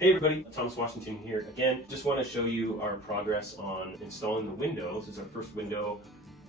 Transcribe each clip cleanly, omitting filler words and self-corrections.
Hey everybody, Thomas Washington here again. Just want to show you our progress on installing the window. This is our first window.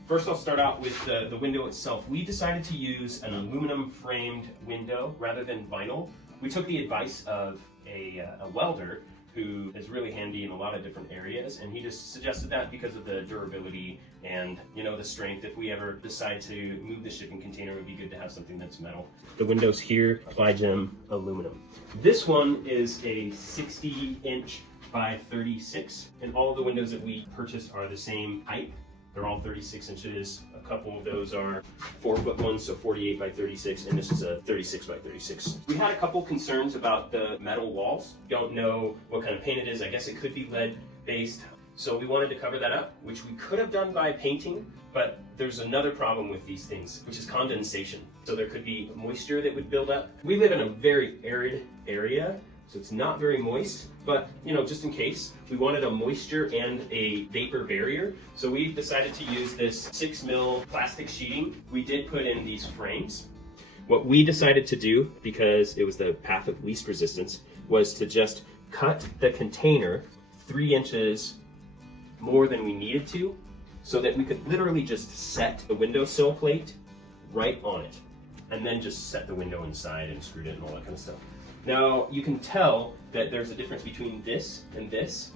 First I'll start out with the window itself. We decided to use an aluminum framed window rather than vinyl. We took the advice of a welder who is really handy in a lot of different areas, and he just suggested that because of the durability and the strength. If we ever decide to move the shipping container, it would be good to have something that's metal. The windows here, ply-gem aluminum. This one is a 60-inch by 36, and all of the windows that we purchased are the same height. They're all 36 inches. A couple of those are 4-foot ones, so 48 by 36, and this is a 36 by 36. We had a couple concerns about the metal walls. Don't know what kind of paint it is. I guess it could be lead based. So we wanted to cover that up, which we could have done by painting, but there's another problem with these things, which is condensation. So there could be moisture that would build up. We live in a very arid area, so it's not very moist, but just in case, we wanted a moisture and a vapor barrier. So we decided to use this 6mm plastic sheeting. We did put in these frames. What we decided to do, because it was the path of least resistance, was to just cut the container 3 inches more than we needed to, so that we could literally just set the windowsill plate right on it, and then just set the window inside and screwed it and all that kind of stuff. Now, you can tell that there's a difference between this and this.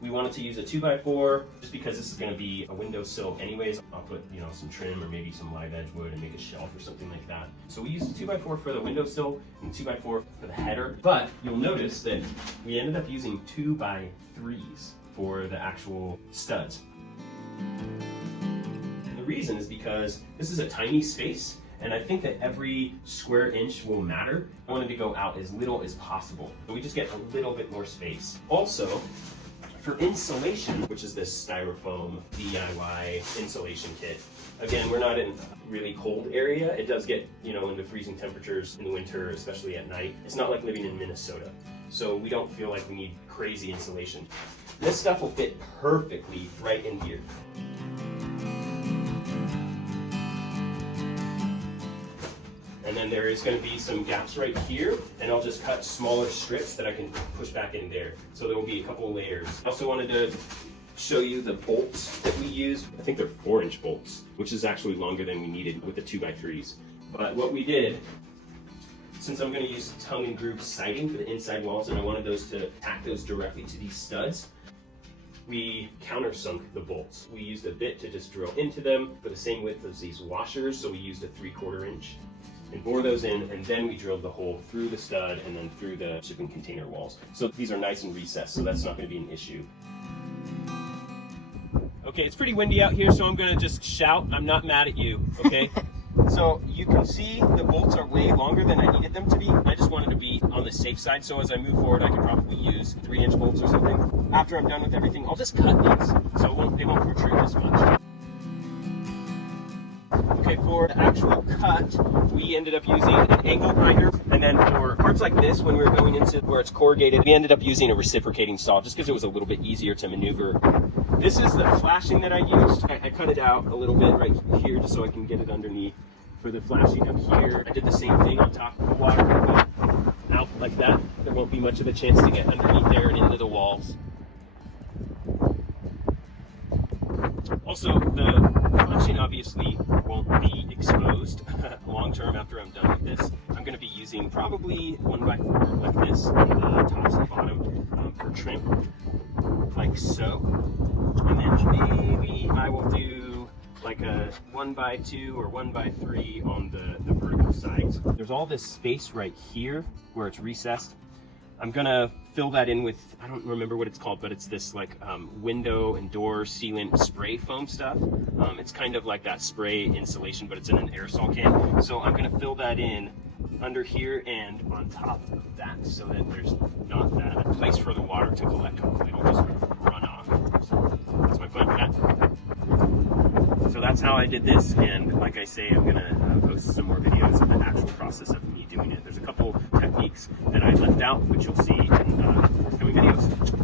We wanted to use a 2x4 just because this is going to be a windowsill anyways. I'll put some trim or maybe some live edge wood and make a shelf or something like that. So we used a 2x4 for the windowsill and 2x4 for the header. But you'll notice that we ended up using 2x3s for the actual studs. And the reason is because this is a tiny space, and I think that every square inch will matter. I wanted to go out as little as possible, so we just get a little bit more space. Also, for insulation, which is this styrofoam DIY insulation kit, again, we're not in a really cold area. It does get, into freezing temperatures in the winter, especially at night. It's not like living in Minnesota, so we don't feel like we need crazy insulation. This stuff will fit perfectly right in here. And then there is going to be some gaps right here, and I'll just cut smaller strips that I can push back in there. So there will be a couple layers. I also wanted to show you the bolts that we used. I think they're 4-inch bolts, which is actually longer than we needed with the 2x3s. But what we did, since I'm going to use tongue and groove siding for the inside walls, and I wanted those to tack those directly to these studs, we countersunk the bolts. We used a bit to just drill into them for the same width as these washers, so we used a 3/4 inch. And bore those in, and then we drilled the hole through the stud and then through the shipping container walls. So these are nice and recessed, so that's not going to be an issue. Okay, it's pretty windy out here, so I'm going to just shout. I'm not mad at you, okay? So you can see the bolts are way longer than I needed them to be. I just wanted to be on the safe side, so as I move forward, I could probably use 3-inch bolts or something. After I'm done with everything, I'll just cut these, so they won't protrude as much. Okay, for the actual cut, we ended up using an angle grinder, and then for parts like this, when we were going into where it's corrugated, we ended up using a reciprocating saw just because it was a little bit easier to maneuver. This is the flashing that I used. I cut it out a little bit right here just so I can get it underneath. For the flashing up here, I did the same thing on top of the water, but out like that. There won't be much of a chance to get underneath there and into the walls. Also, the flashing obviously won't be exposed long term after I'm done with this. I'm going to be using probably 1x4 like this on the tops and bottom for trim, like so. And then maybe I will do like a 1x2 or 1x3 on the vertical sides. There's all this space right here where it's recessed. I'm gonna fill that in with, I don't remember what it's called, but it's this like window and door sealant spray foam stuff. It's kind of like that spray insulation, but it's in an aerosol can. So I'm gonna fill that in under here and on top of that so that there's not that place for the water to collect. Hopefully it'll just run off. So that's my plan for that. So that's how I did this, and like I say, I'm gonna post some more videos of the actual process of me doing it. There's a couple techniques that I left out, which you'll see in forthcoming videos.